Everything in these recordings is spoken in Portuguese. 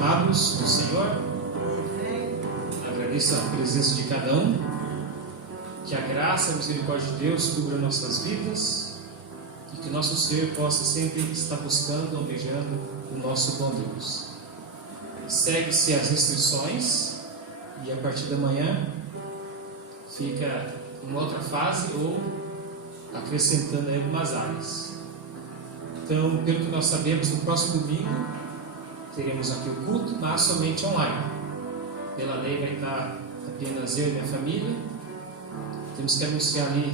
amados do Senhor. Agradeço a presença de cada um. Que a graça e a misericórdia de Deus cubra nossas vidas e que nosso ser possa sempre estar buscando, almejando o nosso bom Deus. Segue-se as instruções e a partir da manhã fica uma outra fase ou acrescentando aí algumas áreas. Então, pelo que nós sabemos, no próximo domingo teremos aqui o culto, mas somente online. Pela lei vai estar apenas eu e minha família. Temos que anunciar ali,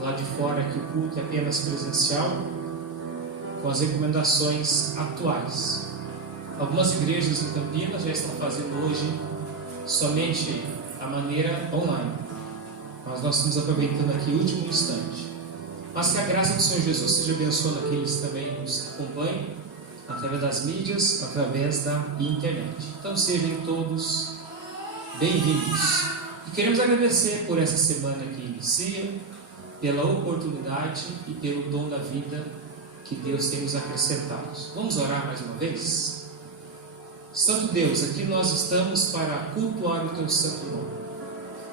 lá de fora, que o culto é apenas presencial, com as recomendações atuais. Algumas igrejas em Campinas já estão fazendo hoje somente a maneira online. Mas nós estamos aproveitando aqui o último instante. Mas que a graça do Senhor Jesus seja abençoando aqueles que também nos acompanham, através das mídias, através da internet. Então sejam todos bem-vindos. E queremos agradecer por essa semana que inicia, pela oportunidade e pelo dom da vida que Deus tem nos acrescentado. Vamos orar mais uma vez? Santo Deus, aqui nós estamos para cultuar o Teu santo nome.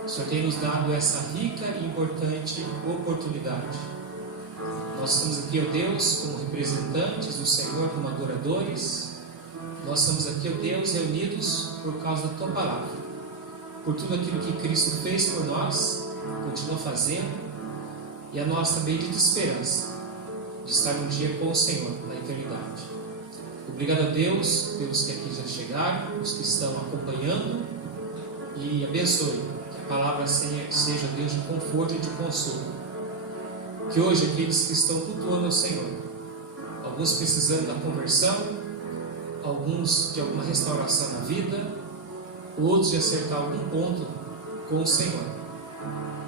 O Senhor tem nos dado essa rica e importante oportunidade. Nós estamos aqui, ó Deus, como representantes do Senhor, como adoradores. Nós estamos aqui, ó Deus, reunidos por causa da Tua palavra, por tudo aquilo que Cristo fez por nós, continua fazendo, e a nossa bendita esperança de estar um dia com o Senhor na eternidade. Obrigado a Deus pelos que aqui já chegaram, os que estão acompanhando, e abençoe que a palavra seja Deus de conforto e de consolo. Que hoje aqueles que estão cultuando ao Senhor, alguns precisando da conversão, alguns de alguma restauração na vida, outros de acertar algum ponto com o Senhor,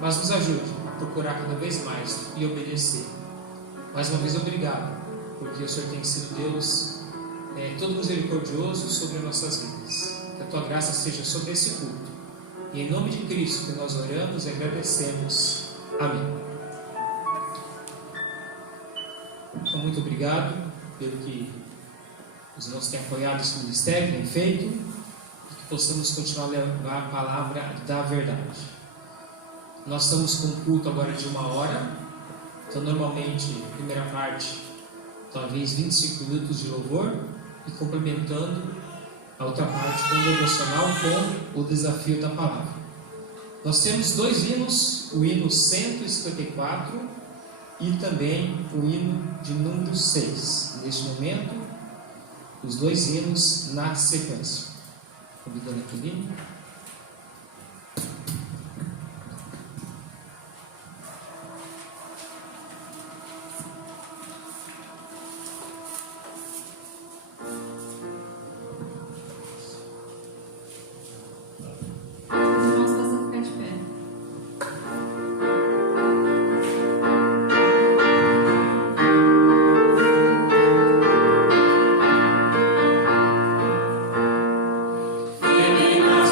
mas nos ajude a procurar cada vez mais e obedecer. Mais uma vez, obrigado, porque o Senhor tem sido Deus todo misericordioso sobre as nossas vidas. Que a Tua graça seja sobre esse culto, e em nome de Cristo que nós oramos e agradecemos. Amém. Então, muito obrigado pelo que os irmãos têm apoiado esse ministério, têm feito, e que possamos continuar a levar a palavra da verdade. Nós estamos com um culto agora de 1 hora, então normalmente, primeira parte, talvez 25 minutos de louvor, e complementando a outra parte com o devocional, com o desafio da palavra. Nós temos 2 hinos, o hino 154 e também o hino de número 6. Neste momento, os 2 hinos na sequência. Convidando aqui o hino. Nós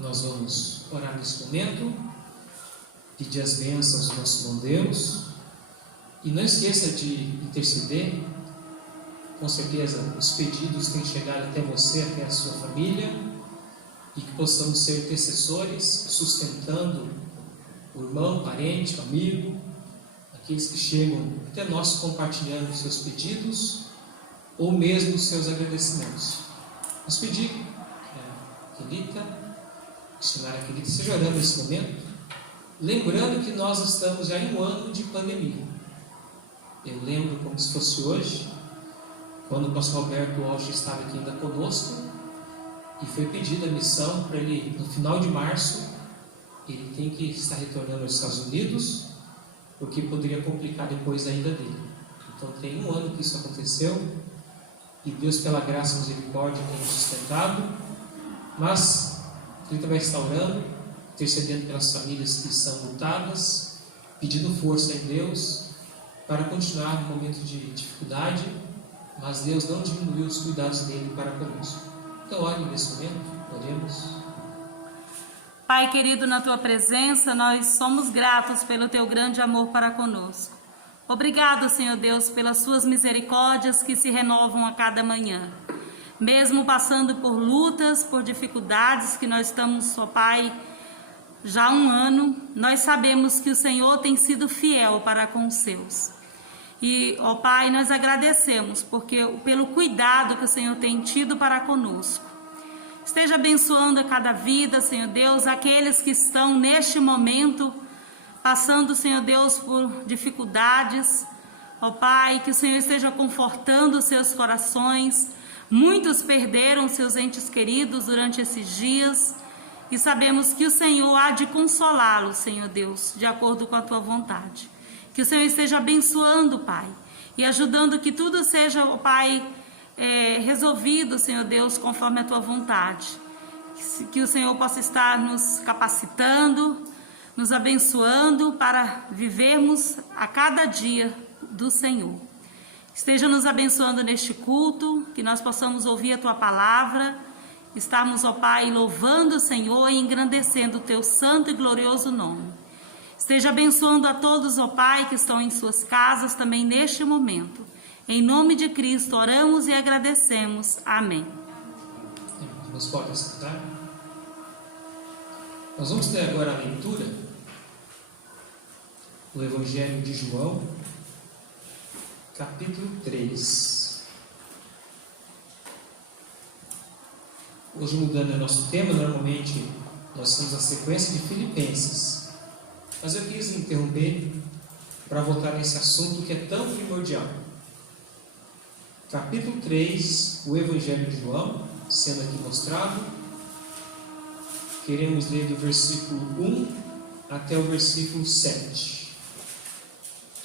Nós vamos orar nesse momento, pedir as bênçãos do nosso bom Deus. E não esqueça de interceder. Com certeza os pedidos têm chegado até você, até a sua família, e que possamos ser intercessores, sustentando o irmão, parente, amigo, aqueles que chegam até nós compartilhando os seus pedidos ou mesmo os seus agradecimentos. Vamos pedir que a missionária Quelita esteja orando nesse momento, lembrando que nós estamos já em um ano de pandemia. Eu lembro como se fosse hoje, quando o pastor Alberto Walsh estava aqui ainda conosco, e foi pedida a missão para ele, no final de março, ele tem que estar retornando aos Estados Unidos, porque poderia complicar depois ainda dele. Então tem um ano que isso aconteceu, e Deus, pela graça e misericórdia, tem nos sustentado, mas ele também está orando, intercedendo pelas famílias que estão lutadas, pedindo força em Deus, para continuar no momento de dificuldade, mas Deus não diminuiu os cuidados dele para conosco. Então, ore nesse momento, oremos. Pai querido, na Tua presença, nós somos gratos pelo Teu grande amor para conosco. Obrigado, Senhor Deus, pelas Suas misericórdias que se renovam a cada manhã. Mesmo passando por lutas, por dificuldades que nós estamos, ó Pai, já há um ano, nós sabemos que o Senhor tem sido fiel para com os seus. E, ó Pai, nós agradecemos pelo cuidado que o Senhor tem tido para conosco. Esteja abençoando a cada vida, Senhor Deus, aqueles que estão neste momento passando, Senhor Deus, por dificuldades. Ó Pai, que o Senhor esteja confortando os seus corações. Muitos perderam seus entes queridos durante esses dias e sabemos que o Senhor há de consolá-los, Senhor Deus, de acordo com a Tua vontade. Que o Senhor esteja abençoando, Pai, e ajudando que tudo seja, ó Pai, resolvido, Senhor Deus, conforme a Tua vontade. Que o Senhor possa estar nos capacitando, nos abençoando para vivermos a cada dia do Senhor. Esteja nos abençoando neste culto, que nós possamos ouvir a Tua palavra, estarmos, ó Pai, louvando o Senhor e engrandecendo o Teu santo e glorioso nome. Esteja abençoando a todos, ó Pai, que estão em suas casas também neste momento. Em nome de Cristo, oramos e agradecemos. Amém. Nos pode sentar. Nós vamos ter agora a leitura do Evangelho de João, capítulo 3. Hoje, mudando o nosso tema, normalmente nós temos a sequência de Filipenses. Mas eu quis interromper para voltar nesse assunto que é tão primordial. Capítulo 3, o Evangelho de João, sendo aqui mostrado. Queremos ler do versículo 1 até o versículo 7.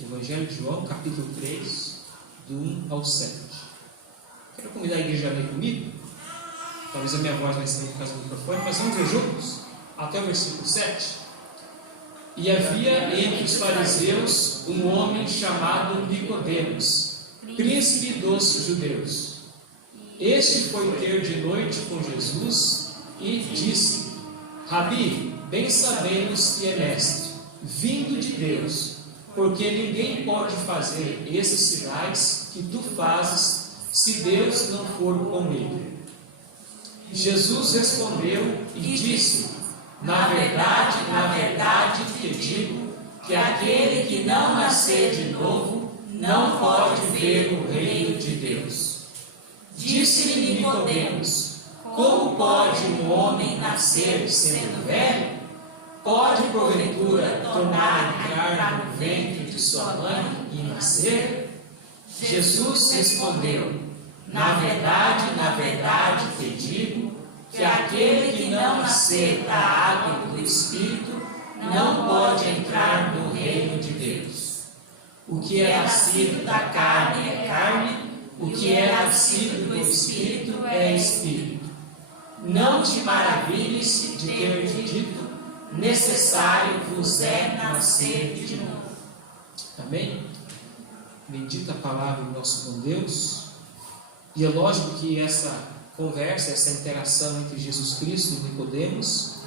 Evangelho de João, capítulo 3, do 1 ao 7. Quero convidar a igreja a ler comigo. Talvez a minha voz vai sair por causa do microfone, mas vamos ler juntos até o versículo 7. E havia entre os fariseus um homem chamado Nicodemos, príncipe dos judeus. Este foi ter de noite com Jesus e disse: Rabi, bem sabemos que é mestre, vindo de Deus, porque ninguém pode fazer esses sinais que tu fazes, se Deus não for com ele. Jesus respondeu e disse: na verdade te digo que aquele que não nascer de novo não pode ver o reino de Deus. Disse-lhe Nicodemos: como pode um homem nascer sendo velho? Pode porventura tornar a entrar no ventre de sua mãe e nascer? Jesus respondeu: na verdade te digo que aquele que não nascer da água e do Espírito não pode entrar no reino de Deus. O que é nascido da carne é carne, o que é nascido do Espírito é Espírito. Não te maravilhes de ter dito: necessário vos é nascer de novo. Amém? Bendita a palavra do nosso bom Deus. E é lógico que essa conversa, essa interação entre Jesus Cristo e Nicodemos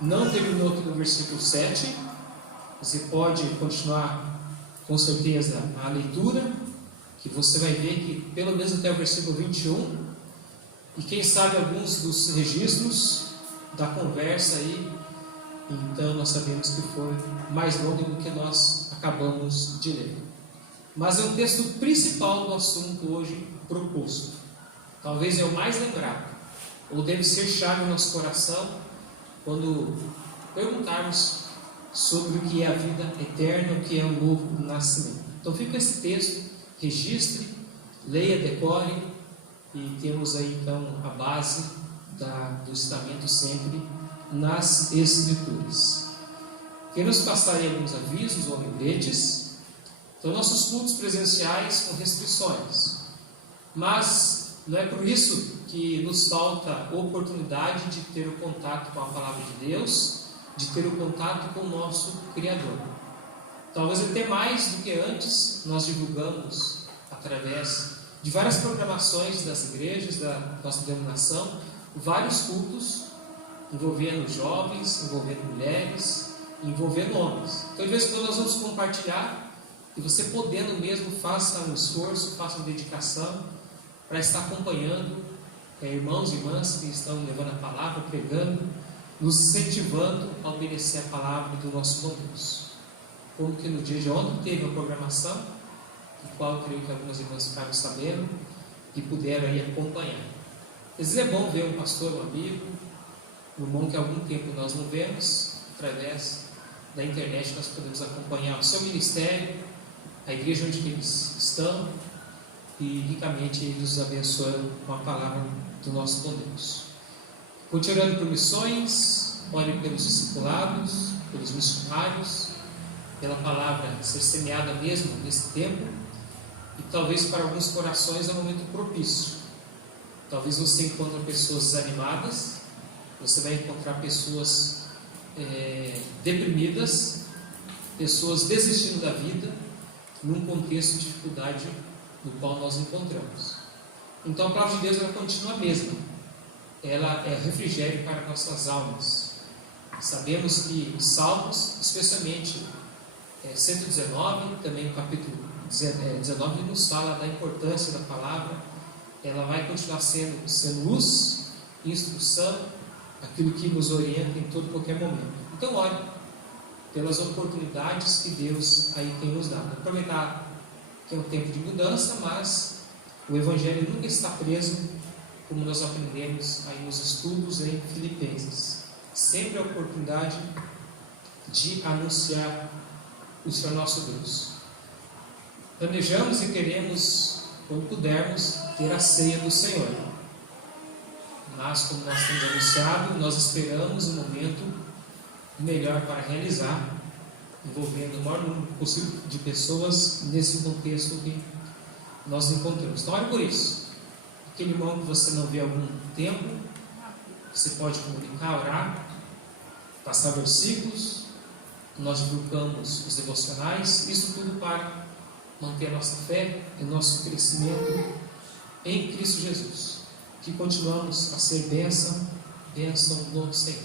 não terminou aqui no versículo 7. Você pode continuar com certeza a leitura, que você vai ver que pelo menos até o versículo 21, e quem sabe alguns dos registros da conversa aí, então nós sabemos que foi mais longo do que nós acabamos de ler. Mas é o texto principal do assunto hoje proposto. Talvez é o mais lembrado, ou deve ser chave no nosso coração quando perguntarmos sobre o que é a vida eterna, o que é o novo nascimento. Então fica esse texto, registre, leia, decore, e temos aí então a base do estamento sempre nas Escrituras. Queremos passar aí alguns avisos ou lembretes. Então, nossos cultos presenciais com restrições, mas não é por isso que nos falta oportunidade de ter o contato com a Palavra de Deus, de ter o contato com o nosso Criador. Talvez até mais do que antes, nós divulgamos através de várias programações das igrejas, da nossa denominação, vários cultos envolvendo jovens, envolvendo mulheres, envolvendo homens. Então, de vez em quando nós vamos compartilhar, e você podendo mesmo, faça um esforço, faça uma dedicação para estar acompanhando irmãos e irmãs que estão levando a palavra, pregando, nos incentivando a obedecer a palavra do nosso bom Deus. Como que no dia de ontem teve uma programação, do qual eu creio que algumas irmãs ficaram sabendo e puderam aí acompanhar. Às vezes é bom ver um pastor, um amigo, um irmão que há algum tempo nós não vemos, através da internet nós podemos acompanhar o seu ministério, a igreja onde eles estão, e ricamente eles nos abençoam com a palavra do nosso bom Deus. Continuando por missões, ore pelos discipulados, pelos missionários, pela palavra ser semeada mesmo nesse tempo, e talvez para alguns corações é um momento propício. Talvez você encontre pessoas desanimadas, você vai encontrar pessoas deprimidas, pessoas desistindo da vida, num contexto de dificuldade no qual nós encontramos. Então a palavra de Deus ela continua a mesma, ela é refrigério para nossas almas. Sabemos que os Salmos, especialmente 119, também o capítulo 19, nos fala da importância da palavra. Ela vai continuar sendo luz, instrução, aquilo que nos orienta em todo e qualquer momento. Então ore pelas oportunidades que Deus aí tem nos dado. Aproveitar que é um tempo de mudança, mas o Evangelho nunca está preso, como nós aprendemos aí nos estudos em Filipenses. Sempre a oportunidade de anunciar o Senhor nosso Deus. Planejamos e queremos, quando pudermos, ter a ceia do Senhor. Mas, como nós temos anunciado, nós esperamos um momento melhor para realizar, envolvendo o maior número possível de pessoas nesse contexto que nós encontramos. Então, ore por isso. Aquele irmão que você não vê há algum tempo, você pode comunicar, orar, passar versículos. Nós divulgamos os devocionais, isso tudo para manter a nossa fé e o nosso crescimento em Cristo Jesus, que continuamos a ser bênção do Senhor.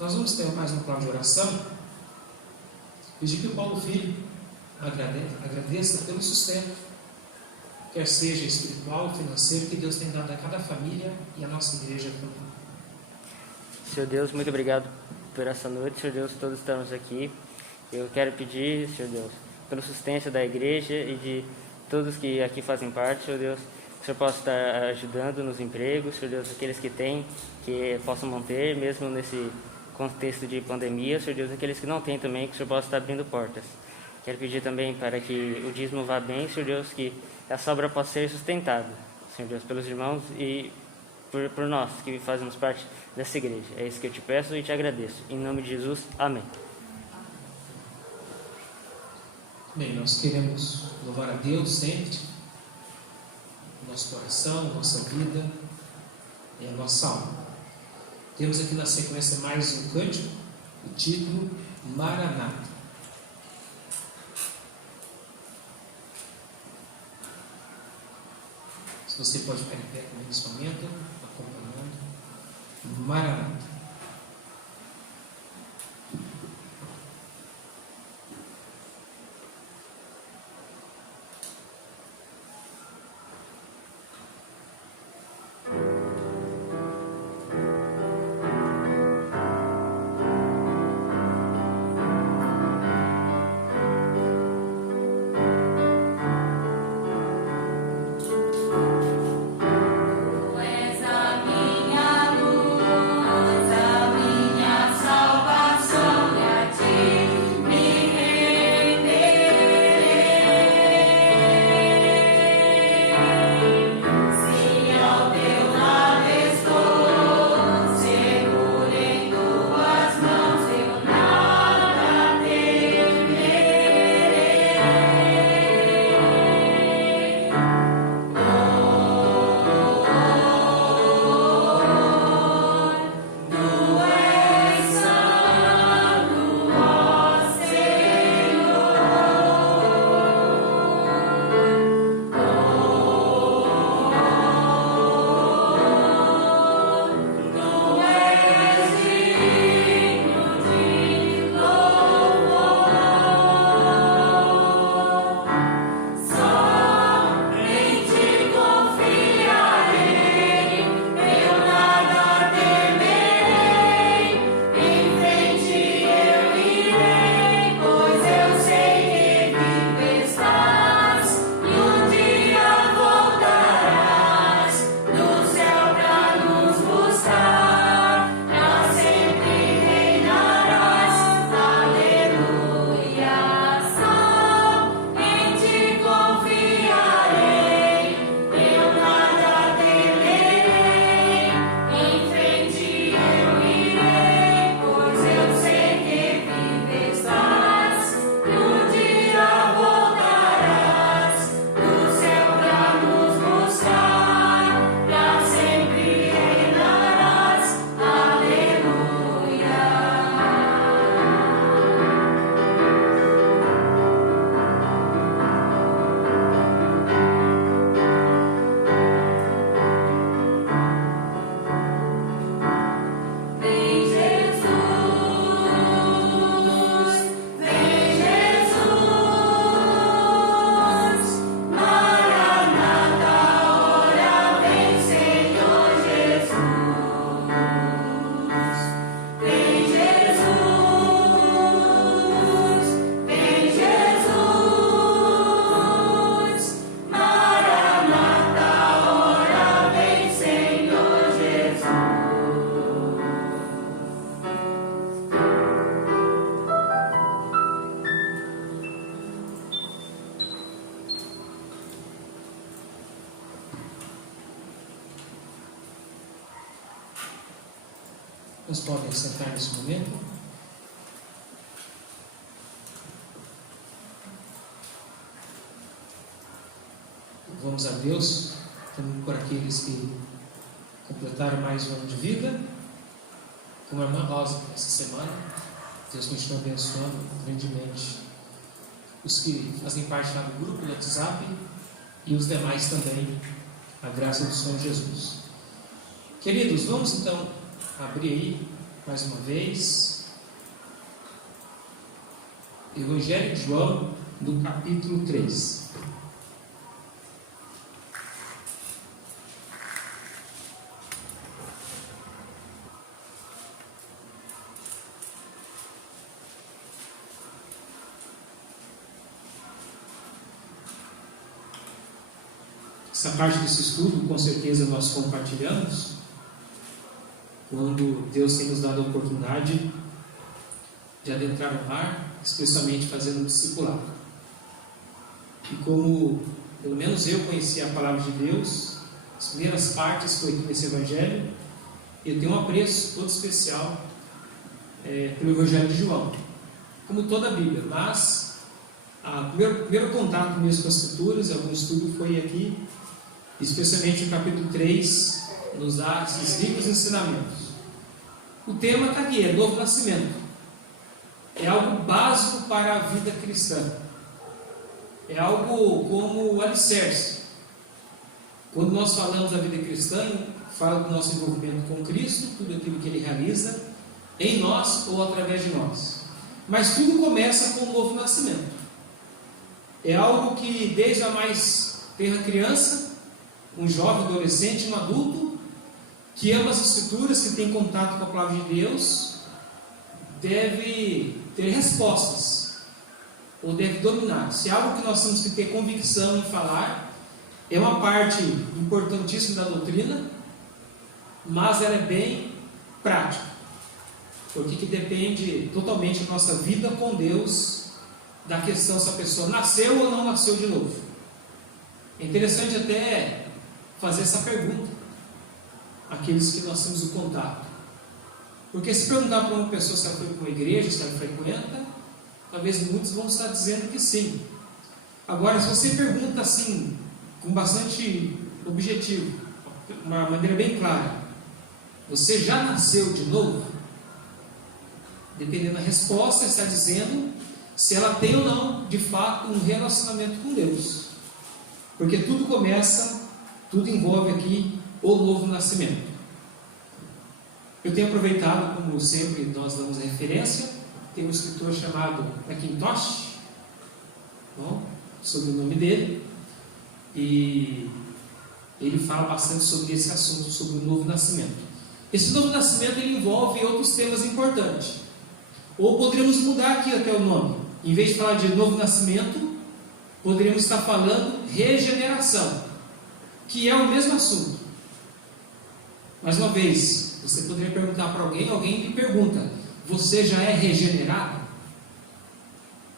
Nós vamos ter mais uma palavra de oração. Pedir que o Paulo Filho agradeça pelo sustento, quer seja espiritual ou financeiro, que Deus tem dado a cada família e a nossa igreja também. Senhor Deus, muito obrigado por essa noite. Senhor Deus, todos estamos aqui. Eu quero pedir, Senhor Deus, pelo sustento da igreja e de todos que aqui fazem parte, Senhor Deus, que o Senhor possa estar ajudando nos empregos, Senhor Deus, aqueles que têm, que possam manter, mesmo nesse contexto de pandemia, Senhor Deus, aqueles que não têm também, que o Senhor possa estar abrindo portas. Quero pedir também para que o dízimo vá bem, Senhor Deus, que essa obra possa ser sustentada, Senhor Deus, pelos irmãos e por nós que fazemos parte dessa igreja. É isso que eu te peço e te agradeço. Em nome de Jesus, amém. Bem, nós queremos louvar a Deus sempre, nosso coração, nossa vida e a nossa alma. Temos aqui na sequência mais um cântico, o título Maranata. Se você pode ficar em pé também nesse momento, acompanhando. Maranata. Nos podem sentar nesse momento. Vamos a Deus, também por aqueles que completaram mais um ano de vida, como a irmã Rosa essa semana. Deus continua abençoando grandemente os que fazem parte lá do grupo do WhatsApp e os demais também, a graça do Senhor Jesus. Queridos, vamos então abrir aí mais uma vez Evangelho de João, no capítulo 3. Essa parte desse estudo, com certeza, nós compartilhamos quando Deus tem nos dado a oportunidade de adentrar no lar, especialmente fazendo um discipulado. E como, pelo menos eu conheci a palavra de Deus, as primeiras partes foi aqui nesse Evangelho, eu tenho um apreço todo especial pelo Evangelho de João, como toda a Bíblia, mas o primeiro contato mesmo com as Escrituras, algum estudo foi aqui, especialmente o capítulo 3, nos dá esses ricos ensinamentos. O tema está aqui, é novo nascimento. É algo básico para a vida cristã. É algo como o alicerce. Quando nós falamos da vida cristã, fala do nosso envolvimento com Cristo, tudo aquilo que Ele realiza em nós ou através de nós. Mas tudo começa com o novo nascimento. É algo que desde a mais tenra criança, um jovem, adolescente, um adulto, que ama as Escrituras, que tem contato com a palavra de Deus, deve ter respostas, ou deve dominar. Se é algo que nós temos que ter convicção em falar, é uma parte importantíssima da doutrina, mas ela é bem prática, porque que depende totalmente da nossa vida com Deus, da questão se a pessoa nasceu ou não nasceu de novo. É interessante até fazer essa pergunta àqueles que nós temos o contato, porque se perguntar para uma pessoa se ela foi para uma igreja, se ela frequenta, talvez muitos vão estar dizendo que sim. Agora, se você pergunta assim, com bastante objetivo, uma maneira bem clara, você já nasceu de novo? Dependendo da resposta, está dizendo se ela tem ou não, de fato, um relacionamento com Deus, porque tudo envolve aqui o novo nascimento. Eu tenho aproveitado, como sempre nós damos a referência, tem um escritor chamado Mackintosh, sobre o nome dele, e ele fala bastante sobre esse assunto, sobre o novo nascimento. Esse novo nascimento ele envolve outros temas importantes, ou poderíamos mudar aqui até o nome, em vez de falar de novo nascimento, poderíamos estar falando regeneração, que é o mesmo assunto. Mais uma vez, você poderia perguntar para alguém lhe pergunta, você já é regenerado?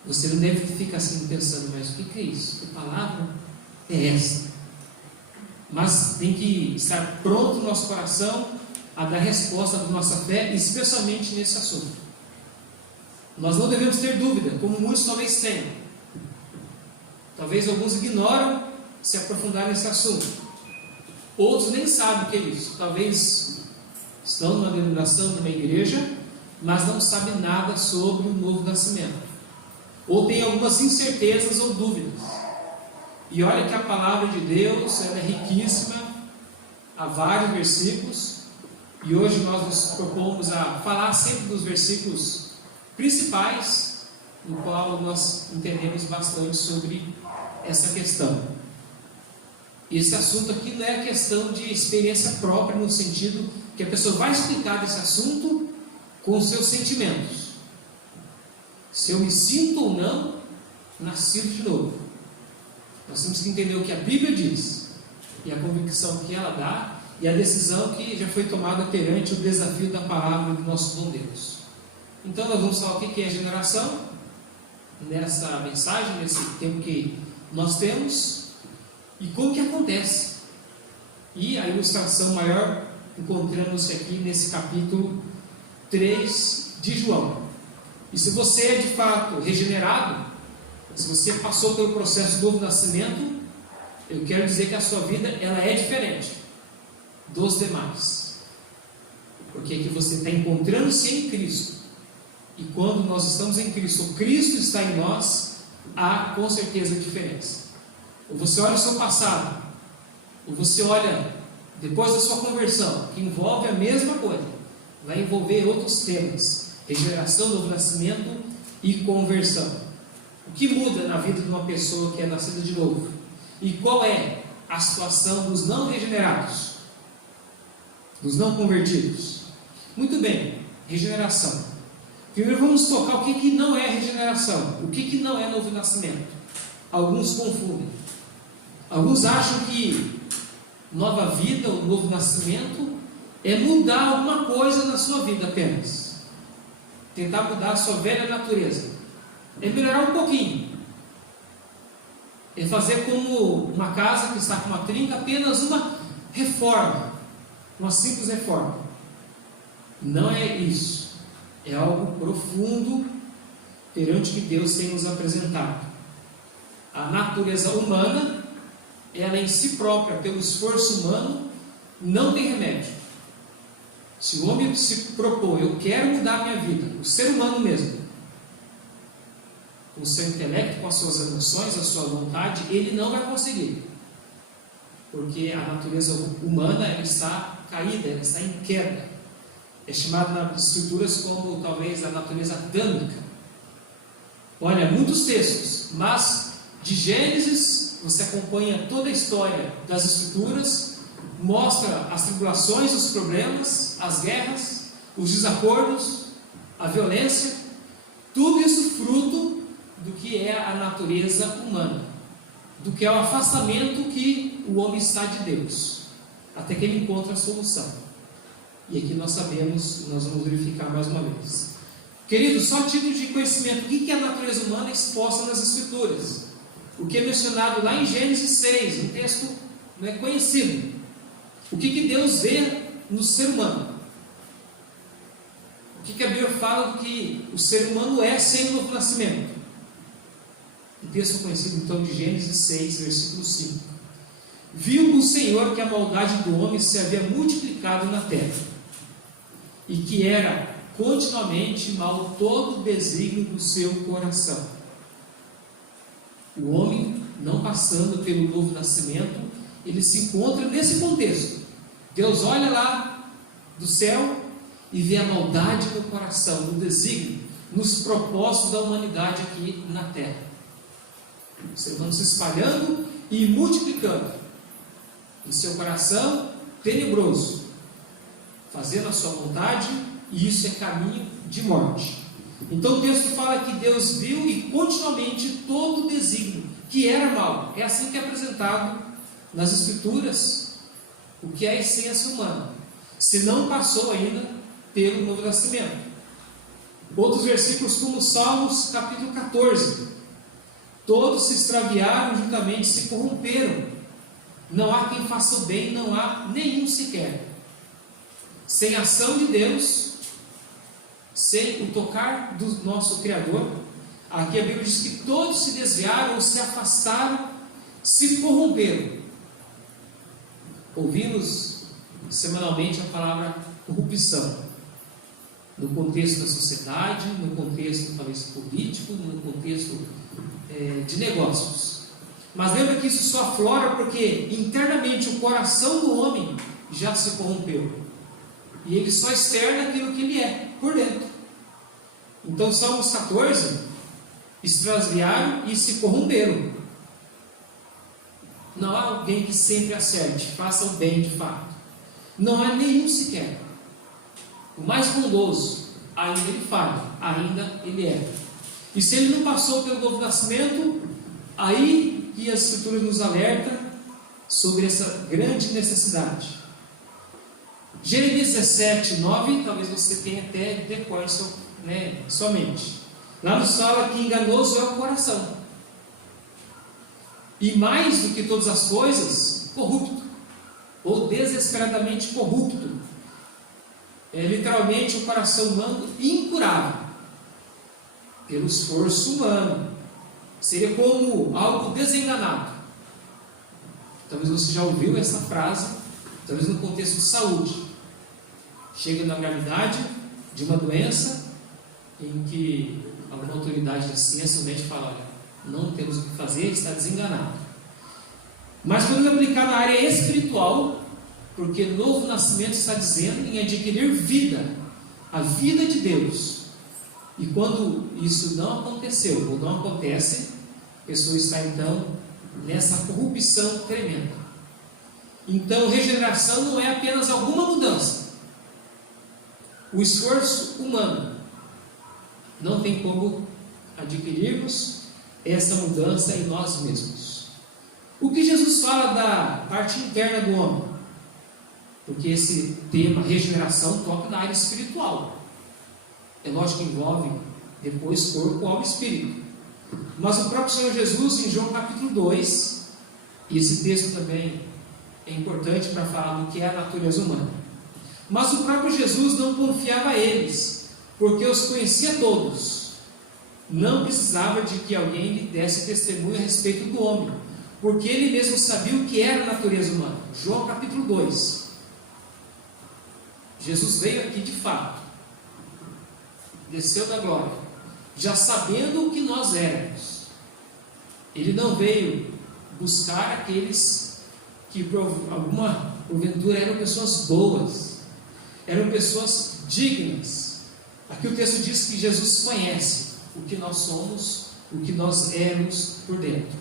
Você não deve ficar assim pensando, mas o que é isso? Que palavra é essa? Mas tem que estar pronto no nosso coração a dar resposta da nossa fé, especialmente nesse assunto. Nós não devemos ter dúvida, como muitos talvez tenham. Talvez alguns ignoram se aprofundar nesse assunto. Outros nem sabem o que é isso. Talvez estão numa denominação, numa igreja, mas não sabem nada sobre o novo nascimento. Ou têm algumas incertezas ou dúvidas. E olha que a palavra de Deus ela é riquíssima, há vários versículos, e hoje nós nos propomos a falar sempre dos versículos principais, no qual nós entendemos bastante sobre essa questão. E esse assunto aqui não é questão de experiência própria, no sentido que a pessoa vai explicar desse assunto com os seus sentimentos. Se eu me sinto ou não nascido de novo. Nós temos que entender o que a Bíblia diz, e a convicção que ela dá, e a decisão que já foi tomada perante o desafio da palavra do nosso bom Deus. Então nós vamos falar o que é regeneração, nessa mensagem, nesse tempo que nós temos, e como que acontece. E a ilustração maior encontramos aqui nesse capítulo 3 de João. E se você é de fato regenerado, se você passou pelo processo do novo nascimento, eu quero dizer que a sua vida ela é diferente dos demais. Porque aqui você está encontrando-se em Cristo. E quando nós estamos em Cristo, o Cristo está em nós, há com certeza diferença. Ou você olha o seu passado, ou você olha depois da sua conversão, que envolve a mesma coisa, vai envolver outros temas: regeneração, novo nascimento e conversão. O que muda na vida de uma pessoa que é nascida de novo? E qual é a situação dos não regenerados, dos não convertidos? Muito bem, regeneração. Primeiro vamos tocar o que não é regeneração, o que não é novo nascimento. Alguns confundem. Alguns acham que nova vida, ou novo nascimento, é mudar alguma coisa na sua vida apenas. Tentar mudar a sua velha natureza. É melhorar um pouquinho. É fazer como uma casa que está com uma trinca, apenas uma reforma. Uma simples reforma. Não é isso. É algo profundo perante o que Deus tem nos apresentado. A natureza humana, ela em si própria, pelo esforço humano, não tem remédio. Se o homem se propõe, eu quero mudar a minha vida, o ser humano mesmo, com o seu intelecto, com as suas emoções, a sua vontade, ele não vai conseguir. Porque a natureza humana ela está caída, ela está em queda. É chamado nas escrituras como talvez a natureza adâmica. Olha, muitos textos, mas de Gênesis você acompanha toda a história das escrituras, mostra as tribulações, os problemas, as guerras, os desacordos, a violência, tudo isso fruto do que é a natureza humana, do que é o afastamento que o homem está de Deus, até que ele encontra a solução. E aqui nós sabemos, nós vamos verificar mais uma vez. Queridos, só título de conhecimento, o que é a natureza humana exposta nas Escrituras? O que é mencionado lá em Gênesis 6, um texto não é conhecido. O que Deus vê no ser humano? O que a Bíblia fala do que o ser humano é sem o novo nascimento? Um texto conhecido então de Gênesis 6, versículo 5. Viu o Senhor que a maldade do homem se havia multiplicado na terra, e que era continuamente mal todo o desígnio do seu coração. O homem, não passando pelo novo nascimento, ele se encontra nesse contexto. Deus olha lá do céu e vê a maldade no coração, no desígnio, nos propósitos da humanidade aqui na terra. O ser humano se espalhando e multiplicando em seu coração tenebroso, fazendo a sua vontade, e isso é caminho de morte. Então o texto fala que Deus viu e continuamente todo o desígnio, que era mal. É assim que é apresentado nas Escrituras o que é a essência humana, se não passou ainda pelo novo nascimento. Outros versículos como Salmos capítulo 14: todos se extraviaram, juntamente se corromperam, não há quem faça o bem, não há nenhum sequer. Sem a ação de Deus, sem o tocar do nosso Criador, aqui a Bíblia diz que todos se desviaram, ou se afastaram, se corromperam. Ouvimos semanalmente a palavra corrupção, no contexto da sociedade, no contexto talvez político, no contexto de negócios. Mas lembra que isso só aflora porque internamente o coração do homem já se corrompeu. E ele só externa aquilo que ele é, por dentro. Então, Salmos 14, extraviaram e se corromperam. Não há alguém que sempre acerte, faça o bem de fato. Não há nenhum sequer. O mais bondoso, ainda ele falha, ainda ele erra. E se ele não passou pelo novo nascimento, aí que as Escrituras nos alertam sobre essa grande necessidade. Jeremias 17, 9, talvez você tenha até decorado sua mente. Lá nos fala que enganoso é o coração, e mais do que todas as coisas, corrupto, ou desesperadamente corrupto. é literalmente o coração humano incurável, pelo esforço humano. Seria como algo desenganado. Talvez você já ouviu essa frase, talvez no contexto de saúde. Chega na gravidade de uma doença em que alguma autoridade da ciência, o médico fala, olha, não temos o que fazer, está desenganado. Mas podemos aplicar na área espiritual, porque novo nascimento está dizendo em adquirir vida, a vida de Deus. E quando isso não aconteceu, ou não acontece, a pessoa está então nessa corrupção tremenda. Então, regeneração não é apenas alguma mudança. O esforço humano não tem como adquirirmos essa mudança em nós mesmos. O que Jesus fala da parte interna do homem? Porque esse tema, regeneração, toca na área espiritual. É lógico que envolve depois corpo, alma e espírito. Mas o próprio Senhor Jesus, em João capítulo 2, e esse texto também é importante para falar do que é a natureza humana. Mas o próprio Jesus não confiava a eles, porque os conhecia todos. Não precisava de que alguém lhe desse testemunho a respeito do homem, porque ele mesmo sabia o que era a natureza humana. João capítulo 2. Jesus veio aqui de fato, desceu da glória, já sabendo o que nós éramos. Ele não veio buscar aqueles que porventura eram pessoas boas, eram pessoas dignas. Aqui o texto diz que Jesus conhece o que nós somos, o que nós éramos por dentro.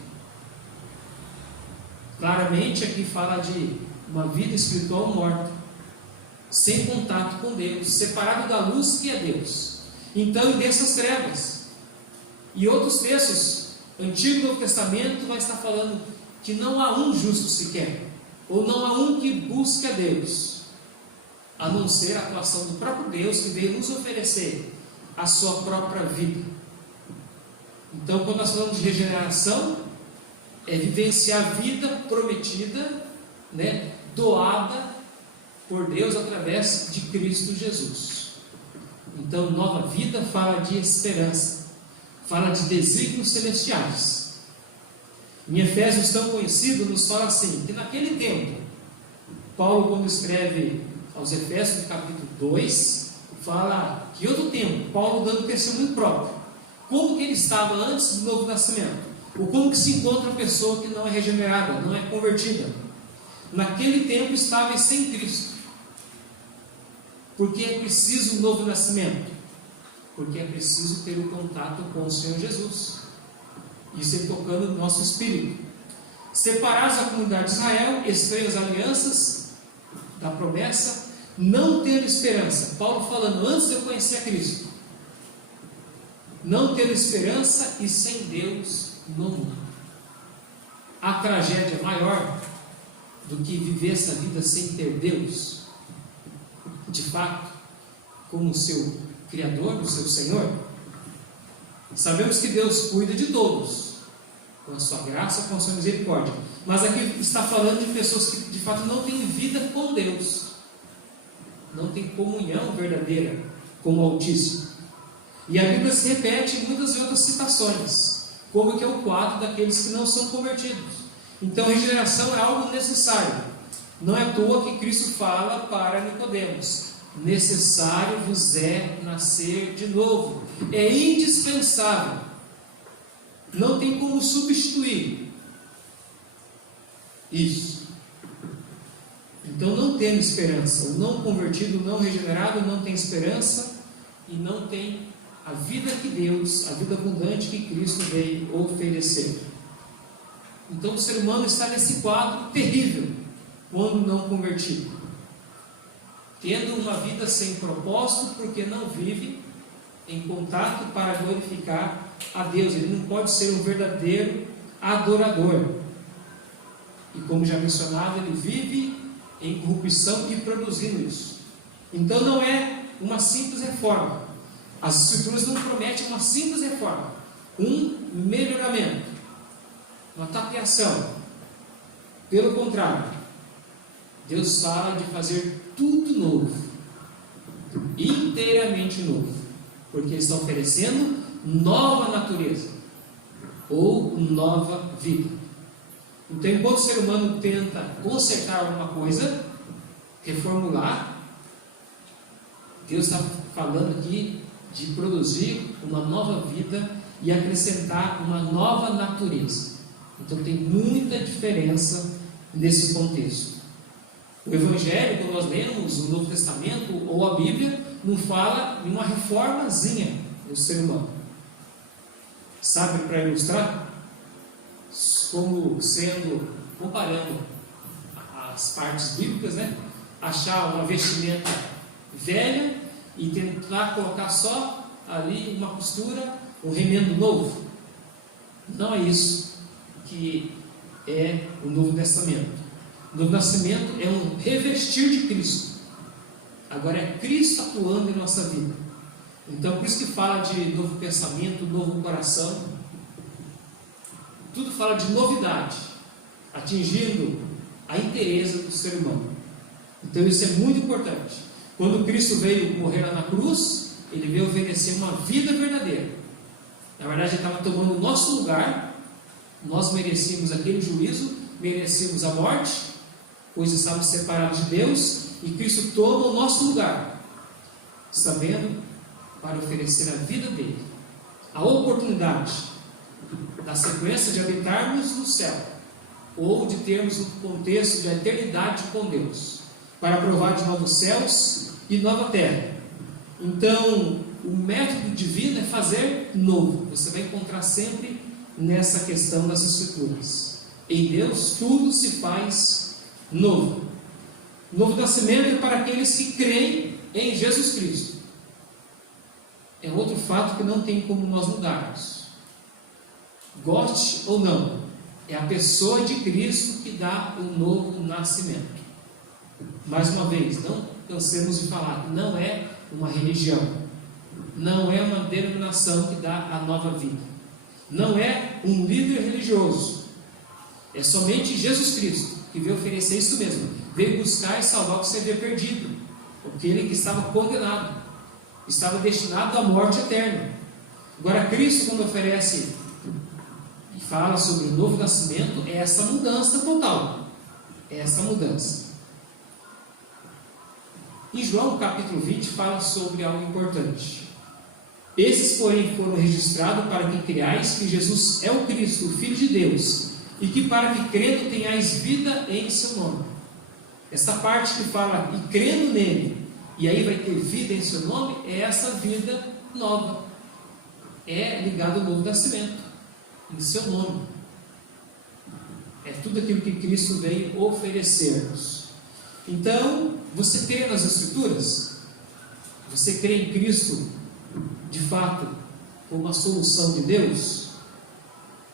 Claramente aqui fala de uma vida espiritual morta, sem contato com Deus, separado da luz que é Deus. Então, dessas trevas. E outros textos, Antigo e Novo Testamento, vai estar falando que não há um justo sequer, ou não há um que busque a Deus, a não ser a atuação do próprio Deus, que veio nos oferecer a sua própria vida. Então, quando nós falamos de regeneração, é vivenciar a vida prometida, doada por Deus através de Cristo Jesus. Então, nova vida fala de esperança, fala de desígnios celestiais. Em Efésios, tão conhecido, nos fala assim, que naquele tempo, Paulo, quando escreve aos Efésios, no capítulo 2, fala que em outro tempo, Paulo dando testemunho próprio, como que ele estava antes do novo nascimento, ou como que se encontra a pessoa que não é regenerada, não é convertida. Naquele tempo estava sem Cristo. Porque é preciso um novo nascimento? Porque é preciso ter o contato com o Senhor Jesus. Isso é tocando no nosso espírito. Separados da comunidade de Israel, estranhas alianças da promessa, não tendo esperança. Paulo falando, antes de eu conhecer a Cristo, não tendo esperança e sem Deus no mundo. Há tragédia maior do que viver essa vida sem ter Deus? De fato, como o seu Criador, o seu Senhor. Sabemos que Deus cuida de todos, com a sua graça, com a sua misericórdia. Mas aqui está falando de pessoas que de fato não têm vida com Deus, não têm comunhão verdadeira com o Altíssimo. E a Bíblia se repete em muitas outras citações, como que é o quadro daqueles que não são convertidos. Então, regeneração é algo necessário. Não é à toa que Cristo fala para Nicodemos: necessário vos é nascer de novo. É indispensável. Não tem como substituir isso. Então, não tendo esperança, o não convertido, o não regenerado não tem esperança e não tem a vida que Deus, a vida abundante que Cristo veio oferecer. Então, o ser humano está nesse quadro terrível quando não convertido, tendo uma vida sem propósito, porque não vive em contato para glorificar a Deus. Ele não pode ser um verdadeiro adorador. E como já mencionado, ele vive em corrupção e produzindo isso. Então não é uma simples reforma. As Escrituras não prometem uma simples reforma, um melhoramento, uma tapeação. Pelo contrário, Deus fala de fazer tudo novo. inteiramente novo, porque Ele está oferecendo nova natureza ou nova vida. Então, enquanto o ser humano tenta consertar alguma coisa, reformular, Deus está falando aqui de produzir uma nova vida e acrescentar uma nova natureza. Então tem muita diferença nesse contexto. O Evangelho, quando nós lemos o Novo Testamento ou a Bíblia, não fala de uma reformazinha do ser humano. Sabe, para ilustrar, como sendo, comparando as partes bíblicas, né? Achar uma vestimenta velha e tentar colocar só ali uma costura, um remendo novo. Não é isso que é o Novo Testamento. O Novo Testamento é um revestir de Cristo. Agora é Cristo atuando em nossa vida. Então, por isso que fala de novo pensamento, novo coração. Tudo fala de novidade, atingindo a inteireza do ser humano. Então isso é muito importante. Quando Cristo veio morrer lá na cruz, Ele veio oferecer uma vida verdadeira. Na verdade, Ele estava tomando o nosso lugar. Nós merecíamos aquele juízo, merecíamos a morte, pois estávamos separados de Deus, e Cristo toma o nosso lugar, está vendo? Para oferecer a vida dele, a oportunidade da sequência de habitarmos no céu, ou de termos um contexto de eternidade com Deus, para provar de novos céus e nova terra. Então, o método divino é fazer novo. Você vai encontrar sempre nessa questão das Escrituras. Em Deus tudo se faz novo. Novo nascimento é para aqueles que creem em Jesus Cristo. É outro fato que não tem como nós mudarmos. Goste ou não, é a pessoa de Cristo que dá o novo nascimento. Mais uma vez, não cansemos de falar, não é uma religião, não é uma denominação que dá a nova vida, não é um líder religioso, é somente Jesus Cristo que veio oferecer isso mesmo, veio buscar e salvar o que se havia perdido, aquele que estava condenado, estava destinado à morte eterna. Agora Cristo, quando oferece e fala sobre o novo nascimento, é essa mudança total, é essa mudança. Em João capítulo 20 fala sobre algo importante. Esses, porém, foram registrados para que creiais que Jesus é o Cristo, o Filho de Deus, e que para que crendo tenhais vida em seu nome. Esta parte que fala e crendo nele, e aí vai ter vida em seu nome, é essa vida nova. É ligado ao novo nascimento, em seu nome. É tudo aquilo que Cristo veio oferecer-nos. Então, você crê nas Escrituras? Você crê em Cristo, de fato, como a solução de Deus?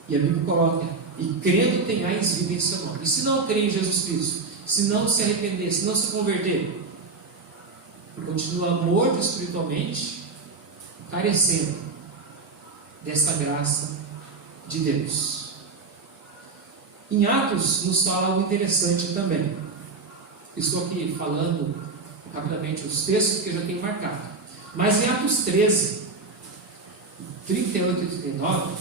E a Bíblia coloca, e crendo tenhais vida em seu nome. E se não crer em Jesus Cristo, se não se arrepender, se não se converter, continua morto espiritualmente, carecendo dessa graça de Deus. Em Atos nos fala algo interessante também. Estou aqui falando rapidamente os textos que eu já tenho marcado. Mas em Atos 13, 38 e 39,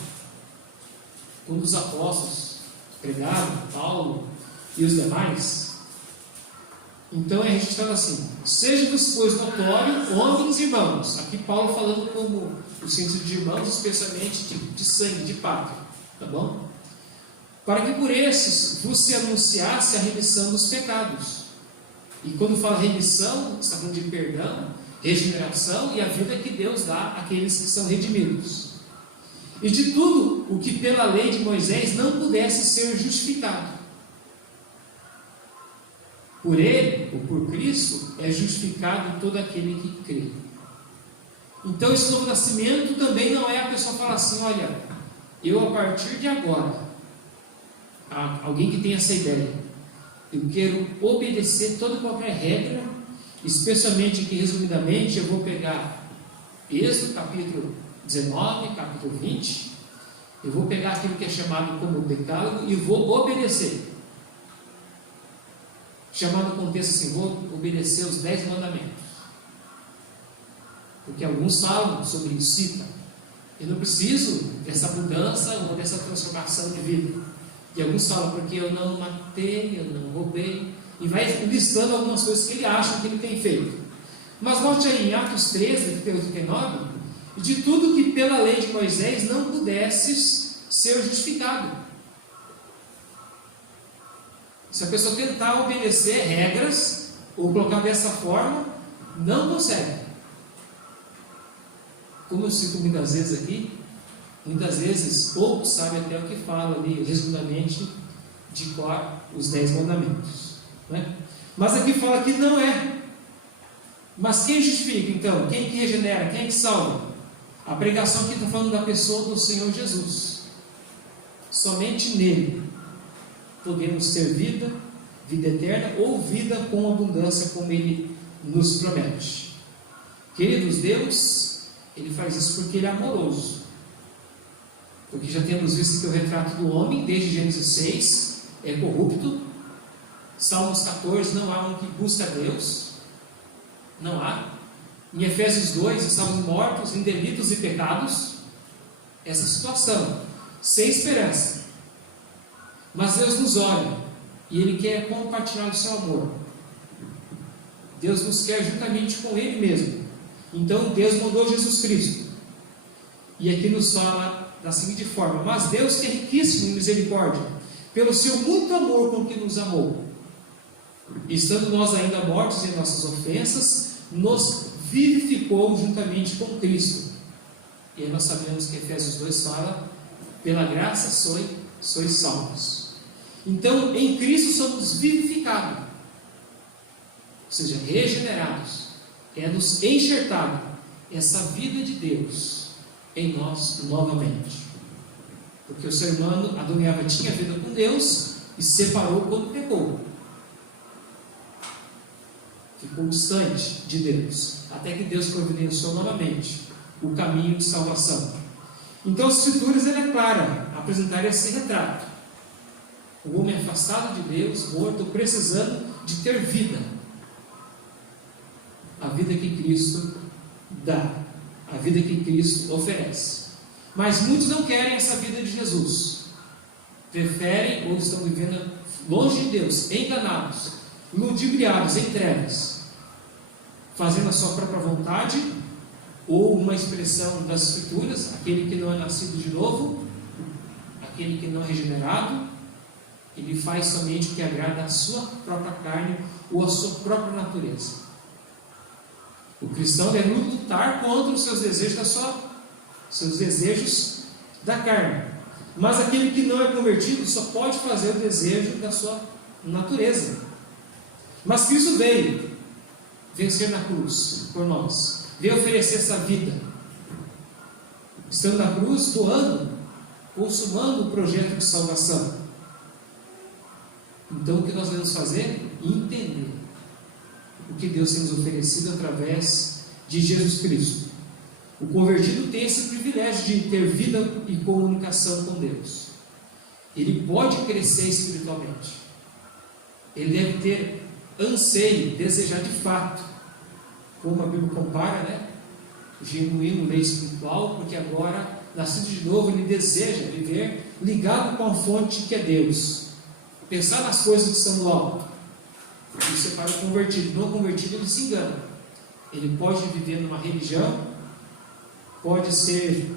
quando os apóstolos pregaram, Paulo e os demais, então é registrado assim: seja-vos, pois, notório, homens e irmãos. Aqui Paulo falando como o sentido de irmãos, especialmente de sangue, de pátria, tá bom? Para que por esses vos se anunciasse a remissão dos pecados. E quando fala remissão, está falando de perdão, regeneração e a vida que Deus dá àqueles que são redimidos. E de tudo o que pela lei de Moisés não pudesse ser justificado. Por ele, ou por Cristo, é justificado todo aquele que crê. Então esse novo nascimento também não é a pessoa falar assim: olha, eu a partir de agora, alguém que tem essa ideia, eu quero obedecer toda e qualquer regra, especialmente aqui resumidamente, eu vou pegar Êxodo capítulo 19, capítulo 20, eu vou pegar aquilo que é chamado como decálogo e vou obedecer. Chamado no contexto assim, vou obedecer os 10 mandamentos. Porque alguns falam sobre isso, citam. Eu não preciso dessa mudança ou dessa transformação de vida. E alguns falam, porque eu não matei, eu não roubei. E vai listando algumas coisas que ele acha que ele tem feito. Mas note aí em Atos 13, 39, de tudo que pela lei de Moisés não pudesses ser justificado. Se a pessoa tentar obedecer regras, ou colocar dessa forma, não consegue. Como eu cito muitas vezes aqui, muitas vezes poucos sabem até o que fala ali, resumidamente, de cor os 10 mandamentos. Né? Mas aqui fala que não é. Mas quem justifica então? Quem que regenera? Quem que salva? A pregação aqui está falando da pessoa do Senhor Jesus. Somente nele podemos ter vida, vida eterna ou vida com abundância, como ele nos promete. Queridos, Deus, ele faz isso porque ele é amoroso. Porque já temos visto que o retrato do homem, desde Gênesis 6, é corrupto. Salmos 14, não há um que busca Deus. Não há. Em Efésios 2, estamos mortos em delitos e pecados. Essa situação, sem esperança. Mas Deus nos olha e Ele quer compartilhar o seu amor. Deus nos quer juntamente com Ele mesmo. Então Deus mandou Jesus Cristo. E aqui nos fala da seguinte forma: mas Deus, que é riquíssimo em misericórdia, pelo seu muito amor com que nos amou, estando nós ainda mortos em nossas ofensas, nos vivificou juntamente com Cristo. E aí nós sabemos que Efésios 2 fala: pela graça sois salvos. Então, em Cristo somos vivificados, ou seja, regenerados. É-nos enxertado essa vida de Deus em nós novamente. Porque o ser humano, Adão e Eva, tinha vida com Deus e se separou quando pecou. Ficou distante de Deus, até que Deus providenciou novamente o caminho de salvação. Então as Escrituras, ela é clara a apresentar esse retrato. O homem afastado de Deus, morto, precisando de ter vida. A vida que Cristo dá, a vida que Cristo oferece. Mas muitos não querem essa vida de Jesus. Preferem ou estão vivendo longe de Deus, enganados, ludibriados em trevas, fazendo a sua própria vontade, ou uma expressão das Escrituras: aquele que não é nascido de novo, aquele que não é regenerado, ele faz somente o que agrada a sua própria carne ou a sua própria natureza. O cristão deve lutar contra os seus desejos da carne. Mas aquele que não é convertido só pode fazer o desejo da sua natureza. Mas Cristo veio vencer na cruz por nós, veio oferecer essa vida, estando na cruz, doando, consumando o projeto de salvação. Então o que nós devemos fazer? Entender o que Deus tem nos oferecido através de Jesus Cristo. O convertido tem esse privilégio de ter vida e comunicação com Deus. Ele pode crescer espiritualmente. Ele deve ter anseio, desejar de fato, como a Bíblia compara, né? Genuíno meio espiritual, porque agora, nascido de novo, ele deseja viver ligado com a fonte que é Deus. Pensar nas coisas que estão no alto. Isso é para o convertido. Não convertido, ele se engana. Ele pode viver numa religião, pode ser,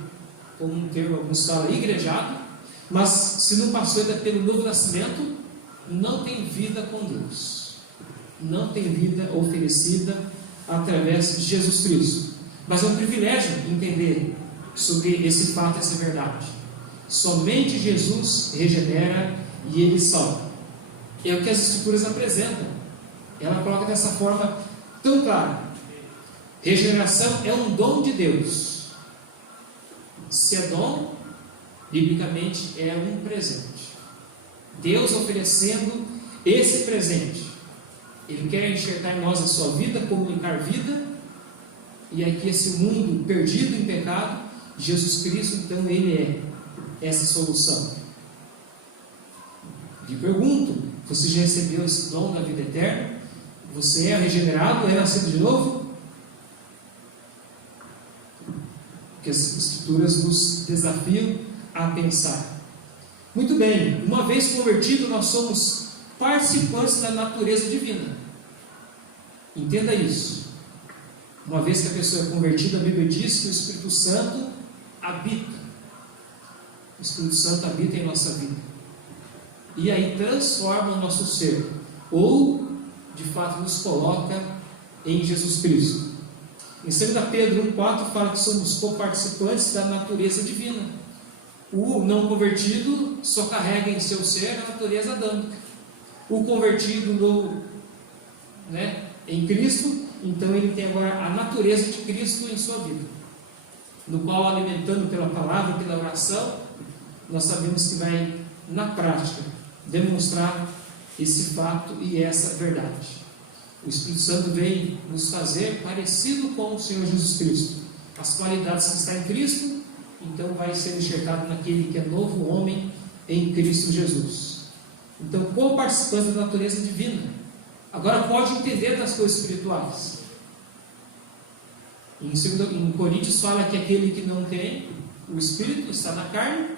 como um termo alguns falam, igrejado, mas se não passou ainda pelo novo nascimento, não tem vida com Deus. Não tem vida oferecida através de Jesus Cristo. Mas é um privilégio entender sobre esse fato, essa verdade. Somente Jesus regenera e Ele salva. É o que as Escrituras apresentam. Ela coloca dessa forma tão clara: regeneração é um dom de Deus. Se é dom, biblicamente é um presente. Deus oferecendo esse presente. Ele quer enxertar em nós a sua vida, comunicar vida. E aqui esse mundo perdido em pecado, Jesus Cristo, então Ele é essa solução. Lhe pergunto: você já recebeu esse dom da vida eterna? Você é regenerado? É nascido de novo? que as Escrituras nos desafiam a pensar. Muito bem, uma vez convertido, nós somos participantes da natureza divina. Entenda isso. Uma vez que a pessoa é convertida, a Bíblia diz que o Espírito Santo habita. O Espírito Santo habita em nossa vida. E aí transforma o nosso ser. Ou, de fato, nos coloca em Jesus Cristo. Em 2 Pedro 1,4 fala que somos coparticipantes da natureza divina. O não convertido só carrega em seu ser a natureza adâmica. O convertido em Cristo, então ele tem agora a natureza de Cristo em sua vida, no qual, alimentando pela palavra, pela oração, nós sabemos que vai, na prática, demonstrar esse fato e essa verdade. O Espírito Santo vem nos fazer parecido com o Senhor Jesus Cristo. As qualidades que está em Cristo, então vai ser enxertado naquele que é novo homem em Cristo Jesus. Então, como participante da natureza divina, agora pode entender das coisas espirituais. Em Coríntios fala que aquele que não tem o Espírito está na carne,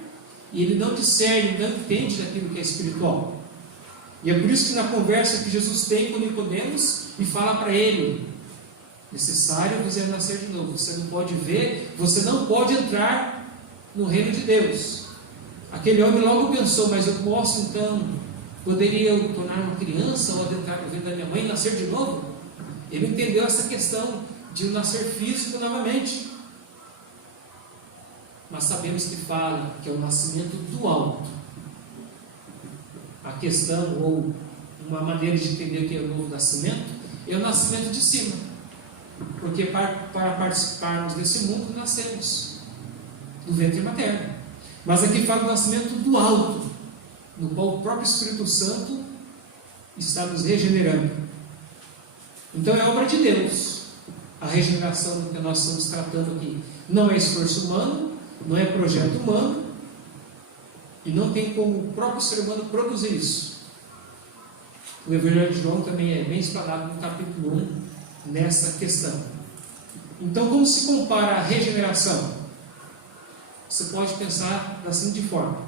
e ele não discerne, não entende daquilo que é espiritual. E é por isso que na conversa que Jesus tem com Nicodemos, e fala para ele: necessário você nascer de novo. Você não pode ver, você não pode entrar no reino de Deus. Aquele homem logo pensou: mas eu posso então, poderia eu tornar uma criança ou adentrar no ventre da minha mãe e nascer de novo? Ele entendeu essa questão de nascer físico novamente. Mas sabemos que fala que é o nascimento do alto. A questão, ou uma maneira de entender o que é o novo nascimento, é o nascimento de cima. Porque para participarmos desse mundo, nascemos do ventre materno. Mas aqui fala do nascimento do alto, no qual o próprio Espírito Santo está nos regenerando. Então é obra de Deus. A regeneração que nós estamos tratando aqui não é esforço humano, não é projeto humano, e não tem como o próprio ser humano produzir isso. O Evangelho de João também é bem explanado no capítulo 1, nessa questão. Então, como se compara a regeneração? Você pode pensar da seguinte forma: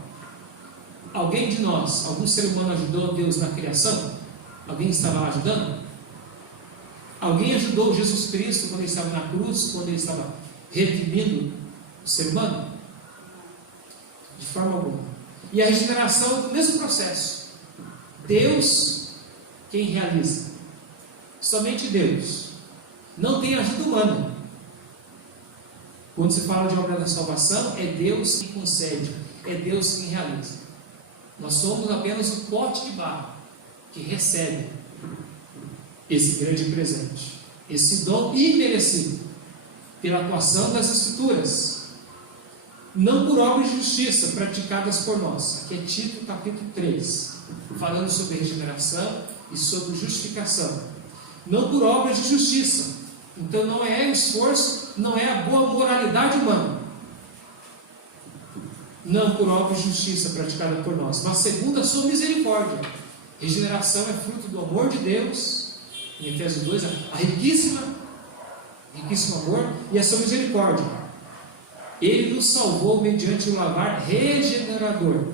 alguém de nós, algum ser humano ajudou Deus na criação? Alguém estava lá ajudando? Alguém ajudou Jesus Cristo quando ele estava na cruz, quando ele estava redimindo o ser humano? De forma alguma. E a regeneração é o mesmo processo. Deus quem realiza. Somente Deus. Não tem ajuda humana. Quando se fala de obra da salvação, é Deus quem concede, é Deus quem realiza. Nós somos apenas o pote de barro que recebe esse grande presente, esse dom imerecido, pela atuação das Escrituras, não por obras de justiça praticadas por nós. Aqui é Tito capítulo 3, falando sobre regeneração e sobre justificação. Não por obras de justiça. Então não é o esforço, não é a boa moralidade humana. Não por obras de justiça praticada por nós, mas segundo a sua misericórdia. Regeneração é fruto do amor de Deus. Em Efésios 2, a riquíssimo amor e a sua misericórdia. Ele nos salvou mediante o lavar regenerador,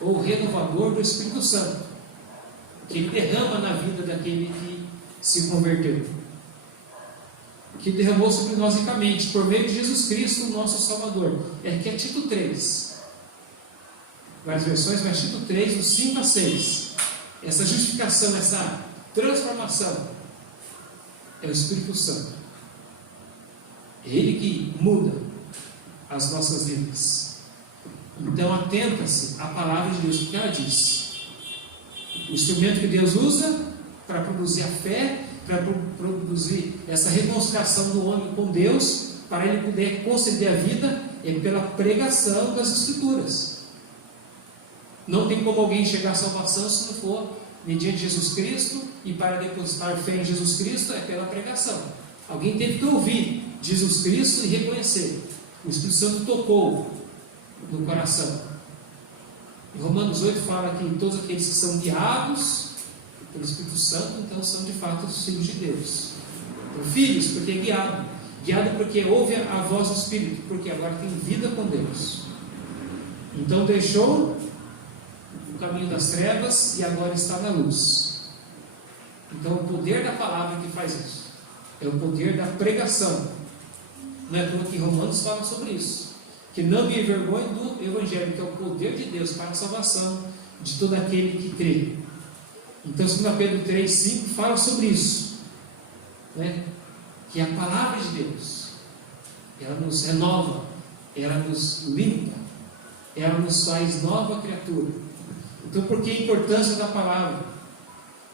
ou renovador do Espírito Santo, que ele derrama na vida daquele que se converteu, que derramou sobre nós ricamente, por meio de Jesus Cristo, o nosso Salvador. Aqui é Tito 3, várias versões, mas Tito 3, do 5 a 6. Essa justificação, essa transformação, é o Espírito Santo. É Ele que muda as nossas vidas. Então atenta-se à palavra de Deus, porque ela diz: o instrumento que Deus usa para produzir a fé, para produzir essa reconciliação do homem com Deus, para ele poder conceder a vida, é pela pregação das Escrituras. Não tem como alguém chegar à salvação se não for mediante Jesus Cristo, e para depositar fé em Jesus Cristo é pela pregação. Alguém teve que ouvir Jesus Cristo e reconhecer. O Espírito Santo tocou no coração. Em Romanos 8 fala que todos aqueles que são guiados pelo Espírito Santo, então são de fato os filhos de Deus. Então, filhos, porque é guiado. guiado porque ouve a voz do Espírito, porque agora tem vida com Deus. Então deixou o caminho das trevas e agora está na luz. Então o poder da palavra que faz isso é o poder da pregação. Não é porque Romanos fala sobre isso, que não me envergonhe do Evangelho, que é o poder de Deus para a salvação de todo aquele que crê. Então 2 Pedro 3,5 fala sobre isso, né? Que a palavra de Deus, ela nos renova, ela nos limpa, ela nos faz nova criatura. Então por que a importância da palavra?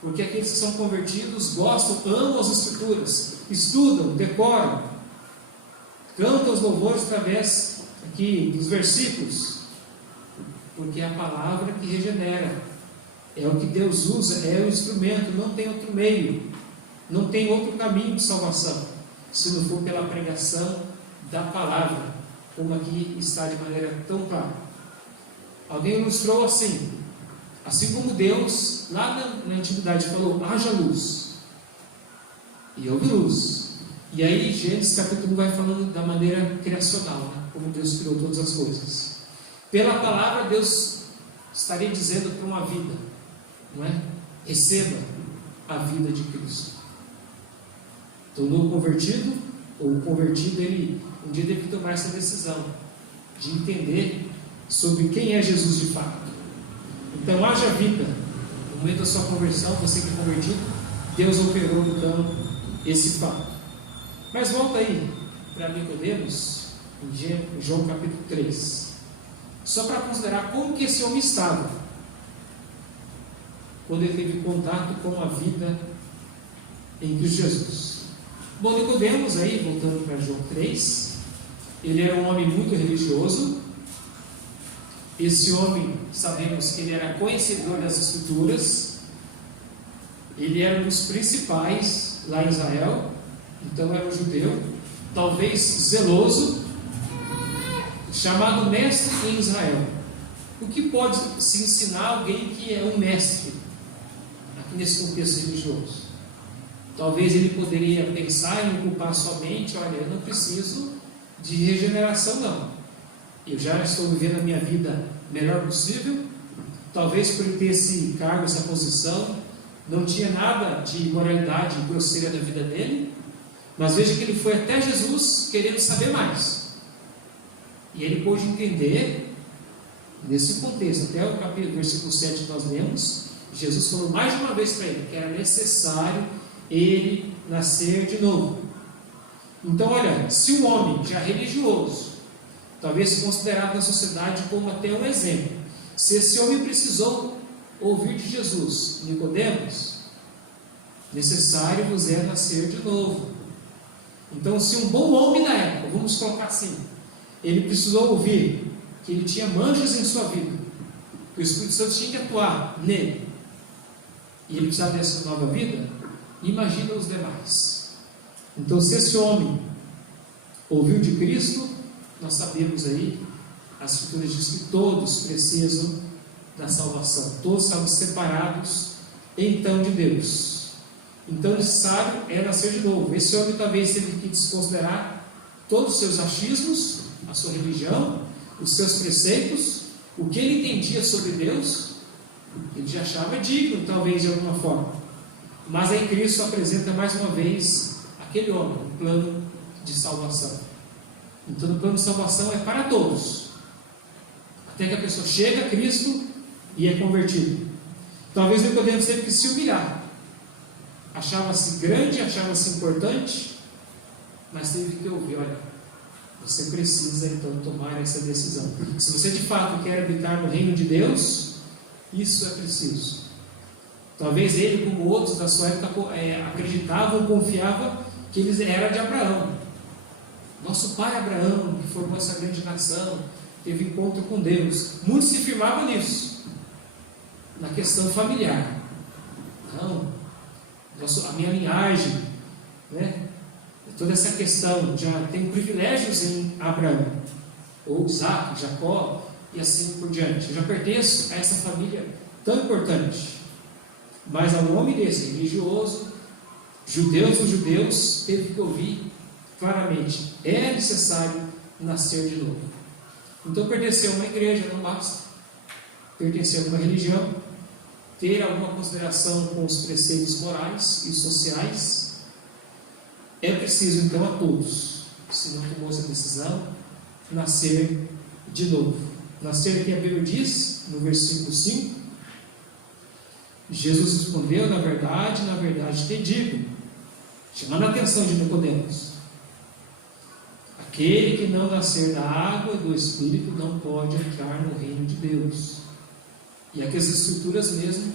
Porque aqueles que são convertidos gostam, amam as Escrituras, estudam, decoram, cantam os louvores através aqui dos versículos, porque é a palavra que regenera, é o que Deus usa, é o instrumento, não tem outro meio, não tem outro caminho de salvação, se não for pela pregação da palavra, como aqui está de maneira tão clara. Alguém ilustrou assim como Deus lá na antiguidade falou, haja luz, e houve luz. E aí Gênesis capítulo 1 vai falando da maneira criacional, né? Como Deus criou todas as coisas. Pela palavra Deus estaria dizendo para uma vida, não é? Receba a vida de Cristo. Então o convertido, ou o convertido, ele um dia deve tomar essa decisão de entender sobre quem é Jesus de fato. Então haja vida. No momento da sua conversão, você que é convertido, Deus operou então esse fato. Mas volta aí para Nicodemos, em João capítulo 3, só para considerar como que esse homem estava quando ele teve contato com a vida em Cristo Jesus. Bom, Nicodemos aí, voltando para João 3, ele era um homem muito religioso. Esse homem, sabemos que ele era conhecedor das Escrituras, ele era um dos principais lá em Israel, então era um judeu, talvez zeloso, chamado mestre em Israel. O que pode se ensinar alguém que é um mestre aqui nesse contexto religioso? Talvez ele poderia pensar em ocupar sua mente, olha, eu não preciso de regeneração não, eu já estou vivendo a minha vida melhor possível. Talvez por ele ter esse cargo, essa posição, não tinha nada de moralidade grosseira da vida dele, mas veja que ele foi até Jesus querendo saber mais, e ele pôde entender nesse contexto, até o capítulo, versículo 7 que nós lemos, Jesus falou mais de uma vez para ele que era necessário ele nascer de novo. Então olha, se um homem já religioso, talvez considerado na sociedade como até um exemplo, se esse homem precisou ouvir de Jesus, Nicodemos, necessário vos é nascer de novo. Então se um bom homem da época, vamos colocar assim, ele precisou ouvir que ele tinha manchas em sua vida, que o Espírito Santo tinha que atuar nele, e ele precisava dessa nova vida, imagina os demais. Então se esse homem ouviu de Cristo, nós sabemos aí, as Escrituras dizem que todos precisam da salvação, todos estavam separados então de Deus. Então necessário é nascer de novo. Esse homem talvez teve que desconsiderar todos os seus achismos, a sua religião, os seus preceitos, o que ele entendia sobre Deus, ele já achava digno talvez de alguma forma, mas aí Cristo apresenta mais uma vez aquele homem, o plano de salvação. Então o plano de salvação é para todos, até que a pessoa chega a Cristo e é convertido. Talvez Nicodemos teve que se humilhar, achava-se grande, achava-se importante, mas teve que ouvir, olha, você precisa então tomar essa decisão. Se você de fato quer habitar no reino de Deus, isso é preciso. Talvez ele, como outros da sua época, acreditavam, confiavam que eles eram de Abraão. Nosso pai Abraão, que formou essa grande nação, teve encontro com Deus. Muitos se firmavam nisso, na questão familiar. Não, a minha linhagem, né? Toda essa questão, já tem privilégios em Abraão, ou Isaac, Jacó, e assim por diante. Eu já pertenço a essa família tão importante. Mas ao homem desse, religioso, judeus dos judeus, teve que ouvir claramente, é necessário nascer de novo. Então, pertencer a uma igreja não basta. Pertencer a uma religião, ter alguma consideração com os preceitos morais e sociais, é preciso, então, a todos, se não tomou essa decisão, nascer de novo. Nascer aqui, a Bíblia diz, no versículo 5, Jesus respondeu, na verdade te digo, chamando a atenção de Nicodemos, aquele que não nascer da água e do Espírito não pode entrar no reino de Deus. E aqui as escrituras mesmo,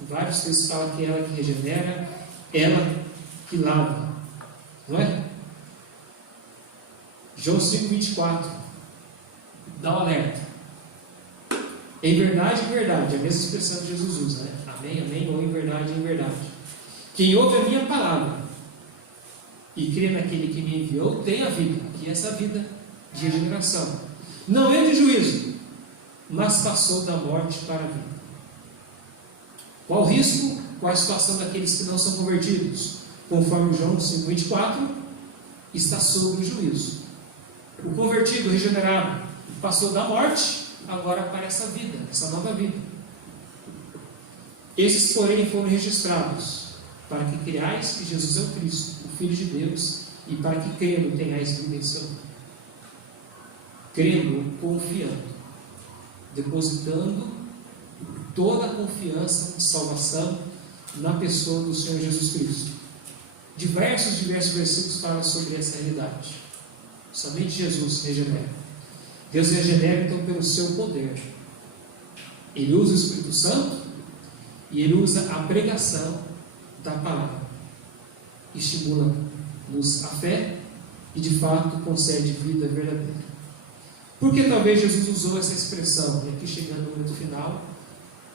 em vários textos falam que ela que regenera, ela que lava, não é? João 5,24 dá um alerta. Em verdade, é a mesma expressão que Jesus usa, né? Amém, amém, ou em verdade, quem ouve a minha palavra e crê naquele que me enviou, tem a vida, que é essa vida de regeneração. Não é de juízo, mas passou da morte para a vida. Qual o risco? Qual a situação daqueles que não são convertidos? Conforme João 5,24, está sob o juízo. O convertido, regenerado, passou da morte, agora para essa vida, essa nova vida. Esses, porém, foram registrados para que creiais que Jesus é o Cristo, o Filho de Deus, e para que crendo tenhais vida em seu nome. Crendo, confiando, depositando toda a confiança de salvação na pessoa do Senhor Jesus Cristo. Diversos versículos falam sobre essa realidade. Somente Jesus regenera. Deus regenera então pelo seu poder. Ele usa o Espírito Santo e ele usa a pregação da palavra. Estimula-nos a fé e de fato concede vida verdadeira. Porque talvez Jesus usou essa expressão, e aqui chegando no momento final,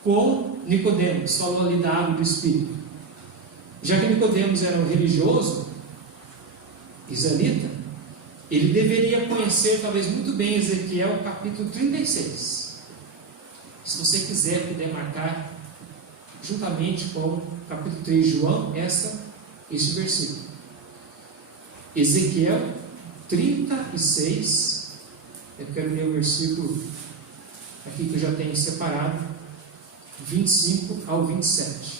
com Nicodemos, falou ali da água do Espírito. Já que Nicodemos era um religioso, israelita, ele deveria conhecer talvez muito bem Ezequiel capítulo 36. Se você quiser, puder marcar juntamente com o capítulo 3 de João, este versículo. Ezequiel 36, eu quero ler o versículo aqui que eu já tenho separado, 25 ao 27.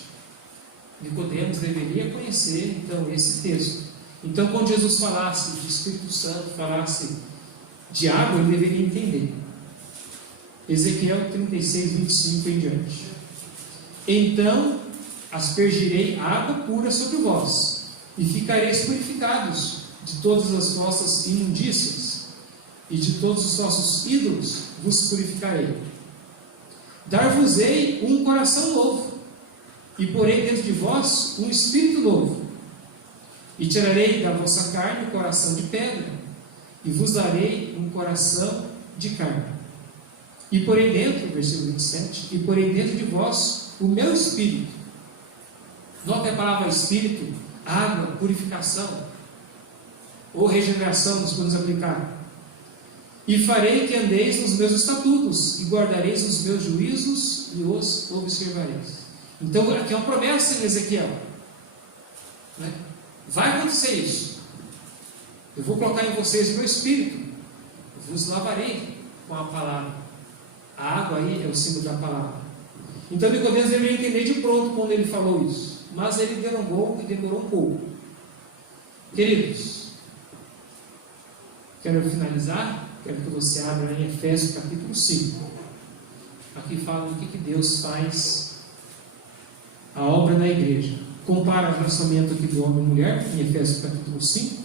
Nicodemos deveria conhecer então esse texto. Então, quando Jesus falasse de Espírito Santo, falasse de água, ele deveria entender. Ezequiel 36, 25 em diante. Então aspergirei água pura sobre vós, e ficareis purificados de todas as vossas imundícias, e de todos os vossos ídolos vos purificarei. Dar-vos-ei um coração novo, e porei dentro de vós um espírito novo. E tirarei da vossa carne o coração de pedra, e vos darei um coração de carne. E porei dentro, versículo 27, e porei dentro de vós o meu espírito. Note a palavra espírito, água, purificação, ou regeneração, nós podemos aplicar. E farei que andeis nos meus estatutos, e guardareis os meus juízos, e os observareis. Então, aqui é uma promessa em Ezequiel, né? Vai acontecer isso. Eu vou colocar em vocês o meu espírito, eu vos lavarei com a palavra. A água aí é o símbolo da palavra. Então Nicodemos deveria entender de pronto quando ele falou isso, mas ele delongou e demorou um pouco. Queridos, quero finalizar, quero que você abra em Efésios capítulo 5. Aqui fala do que Deus faz, a obra na igreja. Compara o relacionamento aqui do homem e mulher, em Efésios capítulo 5.